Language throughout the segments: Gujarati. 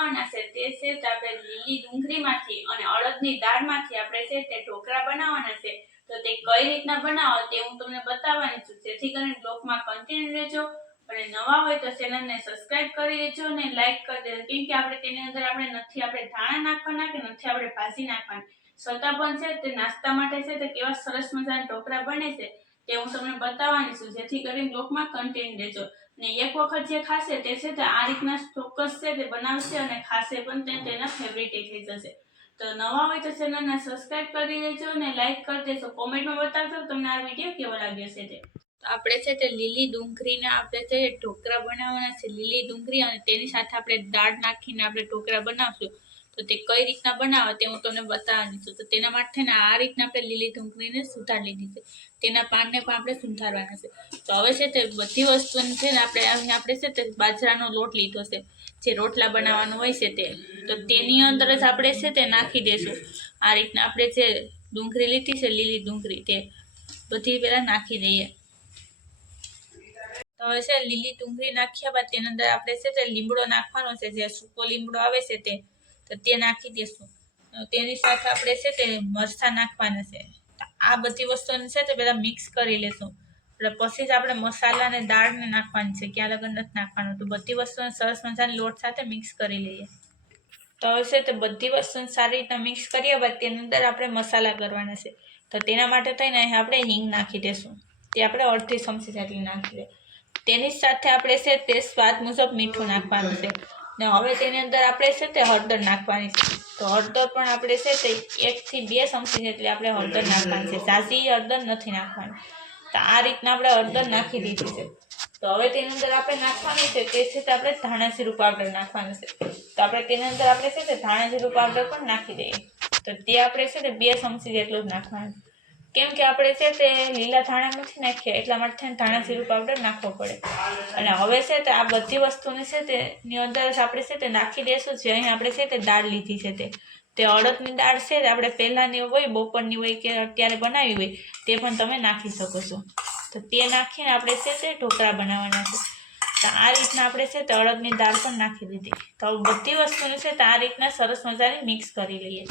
બનાવવાના છે તે છે તે આપણે લીલી ડુંગળીમાંથી અને અડદની દાળમાંથી આપણે છે તે ઢોકળા બનાવવાના છે। તો તે કઈ રીતના બનાવો તે હું તમને બતાવવાની છું, જેથી કરીને બ્લોગમાં કન્ટિન્યુ રહેજો અને નવા હોય તો ચેનલને સબસ્ક્રાઇબ કરી દેજો અને લાઈક કરી દેજો, કેમ કે આપણે તેની અંદર નથી ધાણા નાખવાના કે નથી આપણે ભાજી નાખવાની, છતાં પણ છે તે નાસ્તા માટે છે તે કેવા સરસ મજાના ઢોકળા બને છે તે હું તમને બતાવવાની છું, જેથી કરીને બ્લોગમાં કન્ટિન્યુ રહેજો। ને એક વખત જે ખાશે તે છે તે આ રીતના ચોક્કસ છે તે બનાવશે અને ખાશે પણ તેના ફેવરિટ થઈ જશે। તો નવા હોય તો ચેનલને સબસ્ક્રાઇબ કરી દેજો અને લાઈક કરી દેજો, કોમેન્ટમાં બતાવજો તમને આ વિડીયો કેવો લાગ્યો છે તે। તો આપણે છે તે લીલી ડુંગળીના આપણે છે ઢોકળા બનાવવાના છે, લીલી ડુંગળી અને તેની સાથે આપણે દાળ નાખીને આપણે ઢોકળા બનાવશું। તો તે કઈ રીતના બનાવવા તે હું તમને બતાવવાની છું। તો તેના માટે ને આ રીતના આપણે લીલી ડુંગળીને સુધારી લીધી છે, તેના પાનને પણ આપણે સુધારવાના છે। તો હવે છે તે બધી વસ્તુને છે ને આપણે છે તે બાજરાનો લોટ લીધો છે, જે રોટલા બનાવવાનો હોય છે તે, તો તેની અંદર જ આપણે છે તે નાખી દેશું। આ રીતના આપણે જે ડુંગળી લીધી છે લીલી ડુંગળી તે બધી પહેલા નાખી દઈએ। તો હવે છે લીલી ડુંગળી નાખ્યા બાદ તેની અંદર આપણે છે તે લીમડો નાખવાનો છે, જે સૂકો લીમડો આવે છે તે નાખી દેશું। તેની સાથે આપણે છે તે મરચાં નાખવાના છે। આ બધી વસ્તુને છે તે બધા મિક્સ કરી લેશું, એટલે પછી જ આપણે મસાલા અને દાળને નાખવાની છે, ક્યાં લગન નથી નાખવાનું। તો બધી વસ્તુને સરસ મજાના લોટ સાથે મિક્સ કરી લઈએ। તો હવે છે તે બધી વસ્તુને સારી રીતના મિક્સ કર્યા બાદ તેની અંદર આપણે મસાલા કરવાના છે। તો તેના માટે થઈને આપણે હિંગ નાખી દેશું, તે આપણે અડધી ચમચી જેટલી નાખી દે। તેની સાથે આપણે છે તે સ્વાદ મુજબ મીઠું નાખવાનું છે, ને હવે તેની અંદર આપણે છે તે હળદર નાખવાની છે। તો હળદર પણ આપણે છે તે 1 થી 2 ચમચી જેટલી આપણે હળદર નાખવાની છે, ઝાઝી હળદર નથી નાખવાની। તો આ રીતના આપણે હળદર નાખી દીધી છે। તો હવે તેની અંદર આપણે નાખવાનું છે તે છે તે આપણે ધાણા જીરું પાવડર નાખવાનું છે। તો આપણે તેની અંદર આપણે છે તે ધાણા જીરું પાવડર પણ નાખી દઈએ। તો તે આપણે છે તે 2 ચમચી જેટલું જ નાખવાનું, કેમ કે આપણે છે તે લીલા ધાણા નથી નાખ્યા એટલા માટે ધાણા જીરું પાવડર નાખવો પડે। અને હવે છે તે આ બધી વસ્તુને છે તેની અંદર આપણે છે તે નાખી દેશું, જે અહીં આપણે છે તે દાળ લીધી છે તે અડદની દાળ છે તે આપણે પહેલાંની હોય, બપોરની હોય કે અત્યારે બનાવી હોય તે પણ તમે નાખી શકો છો। તો તે નાખીને આપણે છે તે ઢોકળા બનાવવાના છે। તો આ રીતના આપણે છે તે અડદની દાળ પણ નાખી દીધી। તો બધી વસ્તુને છે તે આ રીતના સરસ મજાની મિક્સ કરી લઈએ।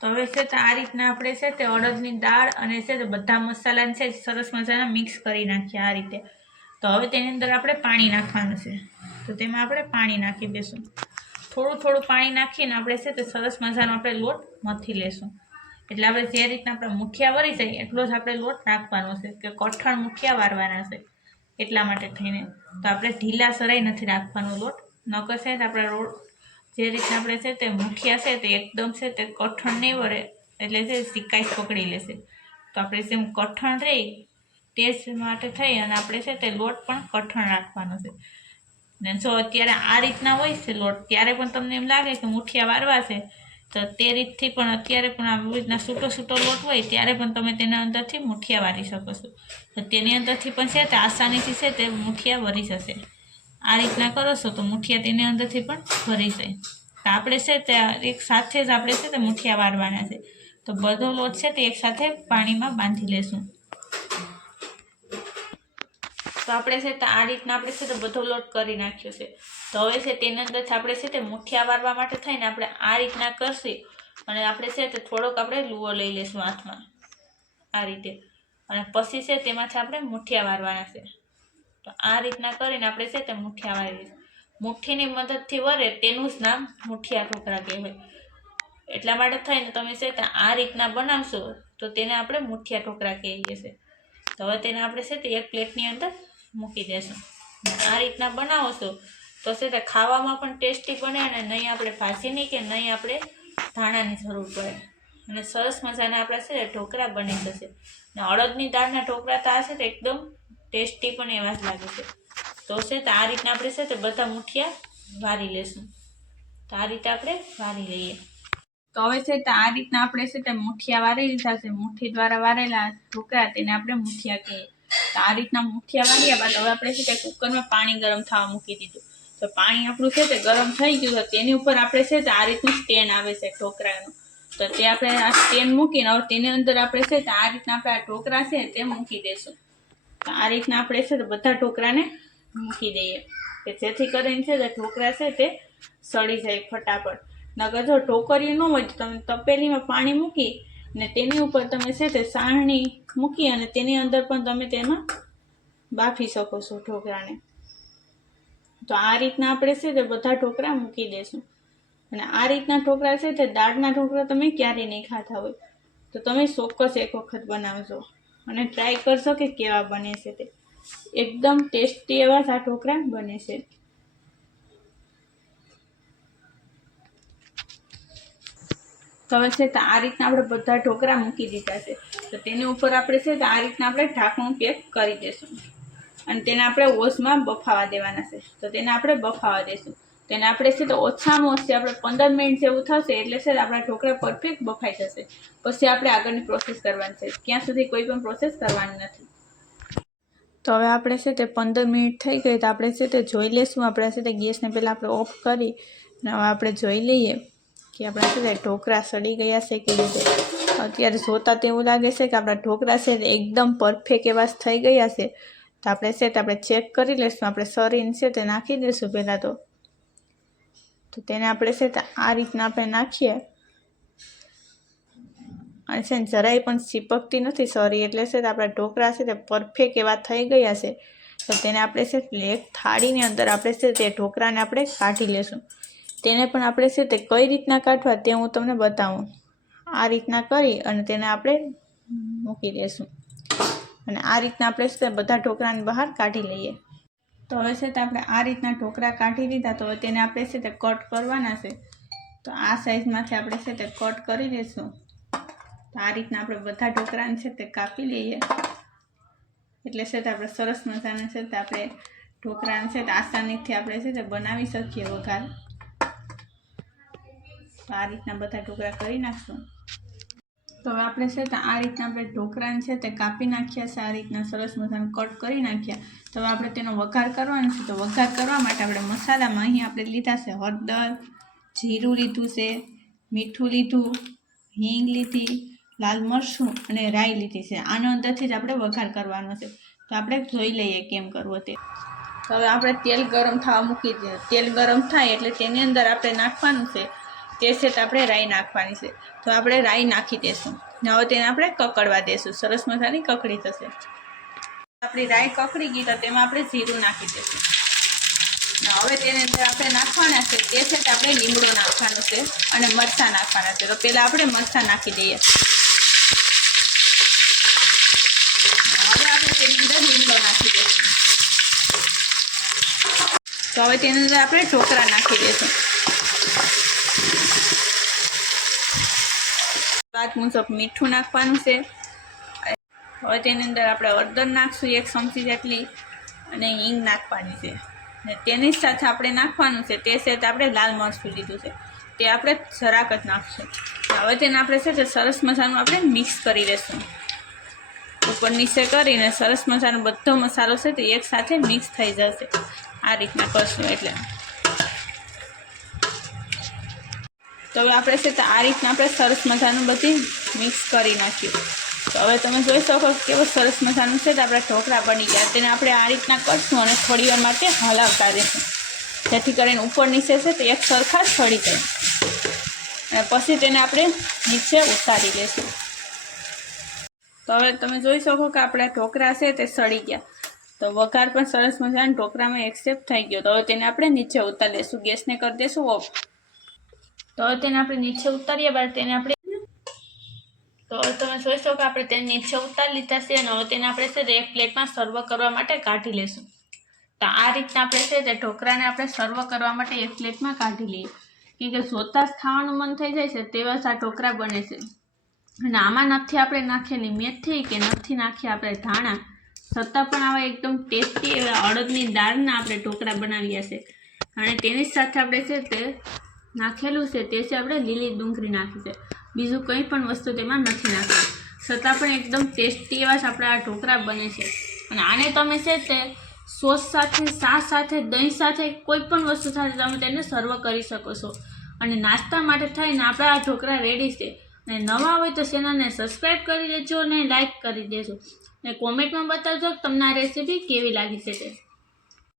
તો હવે છે તે આ રીતના આપણે છે તે અડદની દાળ અને છે તે બધા મસાલાને છે સરસ મજાના મિક્સ કરી નાખીએ આ રીતે। તો હવે તેની અંદર આપણે પાણી નાખવાનું છે, તો તેમાં આપણે પાણી નાખી દઈશું। થોડું પાણી નાખીને આપણે છે તે સરસ મજાનો આપણે લોટ મથી લેશું, એટલે આપણે જે રીતના આપણે મુઠિયા વળી જાય એટલો જ આપણે લોટ નાખવાનો છે, કે કઠણ મુઠિયા વારવાના છે એટલા માટે થઈને। તો આપણે ઢીલા સરાઈ નથી રાખવાનો લોટ, નકર છે આપણે જે રીતના આપણે છે તે મુઠિયા છે તે એકદમ છે તે કઠણ નહીં વળે, એટલે છે સિકાઈ પકડી લેશે। તો આપણે જેમ કઠણ રહી તે જ માટે થઈ અને આપણે છે તે લોટ પણ કઠણ રાખવાનો છે। ને જો અત્યારે આ રીતના હોય છે લોટ ત્યારે પણ તમને એમ લાગે કે મુઠિયા વારવા છે, તો તે રીતથી પણ અત્યારે પણ આવી રીતના છૂટો લોટ હોય ત્યારે પણ તમે તેના અંદરથી મુઠિયા વારી શકો છો। તો તેની અંદરથી પણ છે તે આસાનીથી છે તે મુઠિયા વરી જશે। આ રીતના કરો છો તો મુઠિયા તેની અંદરથી પણ ભરી જાય। તો આપણે છે તે એક સાથે જ આપણે છે તે મુઠિયા વારવાના છે। તો બધો લોટ છે તે એક સાથે પાણીમાં બાંધી લેશું। તો આપણે છે તે આ રીતના આપણે છે તે બધો લોટ કરી નાખ્યો છે। તો હવે છે તેની અંદરથી આપણે છે તે મુઠિયા વારવા માટે થઈને આપણે આ રીતના કરશું અને આપણે છે તે થોડોક આપણે લુવો લઈ લઈશું હાથમાં આ રીતે, અને પછી છે તેમાંથી આપણે મુઠિયા વારવાના છે। તો આ રીતના કરીને આપણે છે તે મુઠિયા વારી દઈશું। મુઠ્ઠીની મદદથી વરે તેનું જ નામ મુઠિયા ઢોકળા કહેવાય, એટલા માટે થઈને તમે છે તે આ રીતના બનાવશો તો તેને આપણે મુઠિયા ઢોકળા કહીએ છીએ। તો હવે તેને આપણે છે તે એક પ્લેટની અંદર મૂકી દેશું। આ રીતના બનાવો છો તો છે તે ખાવામાં પણ ટેસ્ટી બને અને નહીં આપણે ભાજીની કે નહીં આપણે ધાણાની જરૂર પડે, અને સરસ મજાના આપણા છે તે ઢોકળા બની જશે। ને અડદની દાળના ઢોકળા તો આ છે તે એકદમ ટેસ્ટી પણ એવા જ લાગે છે। તો છે તો આ રીતના આપણે છે તે બધા મુઠિયા વારી લેશું। તો આ રીતે આપણે વારી લઈએ। તો હવે છે તો આ રીતના આપણે છે તે મુઠિયા વારી લીધા છે, મુઠ્ઠી દ્વારા વારેલા ઢોકળા તેને આપણે મુઠિયા કહીએ। તો આ રીતના મુઠિયા વાર્યા બાદ હવે આપણે છે તે કુકરમાં પાણી ગરમ થવા મૂકી દીધું। તો પાણી આપણું છે તે ગરમ થઈ ગયું તો તેની ઉપર આપણે છે તે આ રીતનું સ્ટેન્ડ આવે છે ઢોકળાનું, તો તે આપણે આ સ્ટેન્ડ મૂકીને હવે તેની અંદર આપણે છે તે આ રીતના આપણે આ ઢોકળા છે તે મૂકી દઈશું। તો આ રીતના આપણે છે તે બધા ઢોકળાને મૂકી દઈએ। કે જેથી કરીને છે તે ઢોકળા છે તે સડી જાય ફટાફટ. નકર જો ઢોકળીયું ન હોય તો તમે તપેલીમાં પાણી મૂકી ને તેની ઉપર તમે છે તે સાણણી મૂકી અને તેની અંદર પણ તમે તેમાં બાફી શકો છો ઢોકળાને. તો આ રીતના આપણે છે તે બધા ઢોકળા મૂકી દેશું. અને આ રીતના ઢોકળા છે તે દાળના ઢોકળા તમે ક્યારેય નહીં ખાતા હોય તો તમે ચોક્કસ એક વખત બનાવજો અને ટ્રાય કરશો કે કેવા બને છે તે. એકદમ ટેસ્ટી એવા આ ઢોકળા બને છે. તો હવે છે તો આ રીતના આપણે બધા ઢોકળા મૂકી દીધા છે. તો તેની ઉપર આપણે છે તો આ રીતના આપણે ઢાંકણું પેક કરી દઈશું અને તેને આપણે ઓશમાં બફાવા દેવાના છે. તો તેને આપણે બફાવા દઈશું. તેને આપણે છે તો ઓછામાં ઓછી આપણે 15 મિનિટ જેવું થશે એટલે છે આપણા ઢોકળા પરફેક્ટ બફાઈ જશે. પછી આપણે આગળની પ્રોસેસ કરવાની છે. ત્યાં સુધી કોઈ પણ પ્રોસેસ કરવાની નથી. તો હવે આપણે છે તે 15 મિનિટ થઈ ગઈ તો આપણે છે તે જોઈ લઈશું. આપણે છે તે ગેસને પહેલાં આપણે ઓફ કરી અને હવે આપણે જોઈ લઈએ કે આપણા છે તે ઢોકળા સડી ગયા છે કે રીતે. અત્યારે જોતાં તો એવું લાગે છે કે આપણા ઢોકળા છે તે એકદમ પરફેક્ટ એવા થઈ ગયા છે. તો આપણે છે તે આપણે ચેક કરી લઈશું. આપણે સરીને છે તે નાખી દઈશું પહેલાં તો તેને આપણે છે તે આ રીતના આપણે નાખીએ અને છે ને જરાય પણ ચીપકતી નથી સરી એટલે છે તે આપણા ઢોકળા છે તે પરફેક્ટ એવા થઈ ગયા છે. તો તેને આપણે છે એક થાળીની અંદર આપણે છે તે ઢોકળાને આપણે કાઢી લેશું. તેને પણ આપણે છે તે કઈ રીતના કાઢવા તે હું તમને બતાવું. આ રીતના કરી અને તેને આપણે મૂકી દઈશું અને આ રીતના આપણે છે તે બધા ઢોકળાને બહાર કાઢી લઈએ. તો હવે છે તે આપણે આ રીતના ઢોકળા કાઢી લીધા. તો હવે તેને આપણે છે તે કટ કરવાના છે. તો આ સાઈઝમાંથી આપણે છે તે કટ કરી દઈશું. તો આ રીતના આપણે બધા ઢોકળાને છે તે કાપી લઈએ એટલે છે તે આપણે સરસ મજાના છે તે આપણે ઢોકળાને છે તે આસાનીથી આપણે છે તે બનાવી શકીએ વઘાર. તો આ રીતના બધા ઢોકળા કરી નાખશું. તો હવે આપણે છે તે આ રીતના આપણે ઢોકળાને છે તે કાપી નાખ્યા છે. આ રીતના સરસ મજાનું કટ કરી નાખ્યા. તો હવે આપણે તેનો વઘાર કરવાનો છે. તો વઘાર કરવા માટે આપણે મસાલામાં અહીં આપણે લીધા છે હળદર, જીરું લીધું છે, મીઠું લીધું, હિંગ લીધી, લાલ મરચું અને રાઈ લીધી છે. આનો અંદરથી જ આપણે વઘાર કરવાનો છે. તો આપણે જોઈ લઈએ કેમ કરવો તે. તો હવે આપણે તેલ ગરમ થવા મૂકી દઈએ. તેલ ગરમ થાય એટલે તેની અંદર આપણે નાખવાનું છે તે છે તો આપણે રાઈ નાખવાની છે. તો આપણે રાઈ નાખી દઈશું ને હવે તેને આપણે કકડવા દઈશું. સરસ મજાની કકડી થશે. આપણી રાઈ કકડી ગઈ તો તેમાં આપણે જીરું નાખી દઈશું. હવે તેની અંદર આપણે નાખવાના છે તે છે તો આપણે લીમડો નાખવાનો છે અને મરચાં નાખવાના છે. તો પહેલાં આપણે મરચાં નાખી દઈએ. હવે આપણે તેની અંદર લીમડો નાખી દઈશું. તો હવે તેની અંદર આપણે ઢોકળા નાખી દઈશું. સ્વાદ મુજબ મીઠું નાખવાનું છે. હવે તેની અંદર આપણે હળદર નાખશું 1 ચમચી જેટલી અને હિંગ નાખવાની છે. ને તેની સાથે આપણે નાખવાનું છે તે છે તો આપણે લાલ મરચું લીધું છે તે આપણે જરાક જ નાખશું. હવે તેને આપણે છે તે સરસ મજાનું આપણે મિક્સ કરી દઈશું. ઉપર નીચે કરીને સરસ મજાનો બધો મસાલો છે તે એકસાથે મિક્સ થઈ જશે. આ રીતના કરશું એટલે. તો હવે આપણે છે તો આ રીતના આપણે સરસ મજાનું બધી મિક્સ કરી નાખ્યું. તો હવે તમે જોઈ શકો કેવો સરસ મજાનું છે તો આપણા ઢોકળા બની ગયા. તેને આપણે આ રીતના કરશું અને થોડી વાર માટે હલાવતા રહીશું જેથી કરીને ઉપર નીચે છે તો એક સરખા સડી જાય અને પછી તેને આપણે નીચે ઉતારી લઈશું. તો હવે તમે જોઈ શકો કે આપણા ઢોકળા છે તે સડી ગયા. તો વઘાર પણ સરસ મજાના ઢોકળામાં એક્સેપ્ટ થઈ ગયો. તો હવે તેને આપણે નીચે ઉતારી લઈશું. ગેસને કરી દઈશું ઓફ. તો હવે તેને આપણે નીચે ઉતાર્યા બાદ તેને આપણે તો હવે તમે જોઈ શકો આપણે તેને નીચે ઉતારી લીધા છે અને હવે તેને આપણે છે એક પ્લેટમાં સર્વ કરવા માટે કાઢી લઈશું. તો આ રીતના આપણે છે તે ઢોકળાને આપણે સર્વ કરવા માટે એક પ્લેટમાં કાઢી લઈએ. કેમ કે જોતાં જ ખાવાનું મન થઈ જાય છે તેવા આ ઢોકળા બને છે. અને આમાં નથી આપણે નાખેલી મેથી કે નથી નાખ્યા આપણે ધાણા છતાં પણ આવા એકદમ ટેસ્ટી એવા અડદની દાળના આપણે ઢોકળા બનાવ્યા છે. અને તેની સાથે આપણે છે તે નાખેલું છે તે છે આપણે લીલી ડુંગળી નાખી છે. બીજું કંઈ પણ વસ્તુ તેમાં નથી નાખી છતાં પણ એકદમ ટેસ્ટી એવા જ આપણા આ ઢોકળા બને છે. અને આને તમે છે તે સોસ સાથે, છાશ સાથે, દહીં સાથે કોઈ પણ વસ્તુ સાથે તમે તેને સર્વ કરી શકો છો. અને નાસ્તા માટે થઈને આપણા આ ઢોકળા રેડી છે. અને નવા હોય તો ચેનલને સબસ્ક્રાઈબ કરી દેજો અને લાઈક કરી દેજો અને કોમેન્ટમાં બતાવજો તમને આ રેસીપી કેવી લાગી છે તે.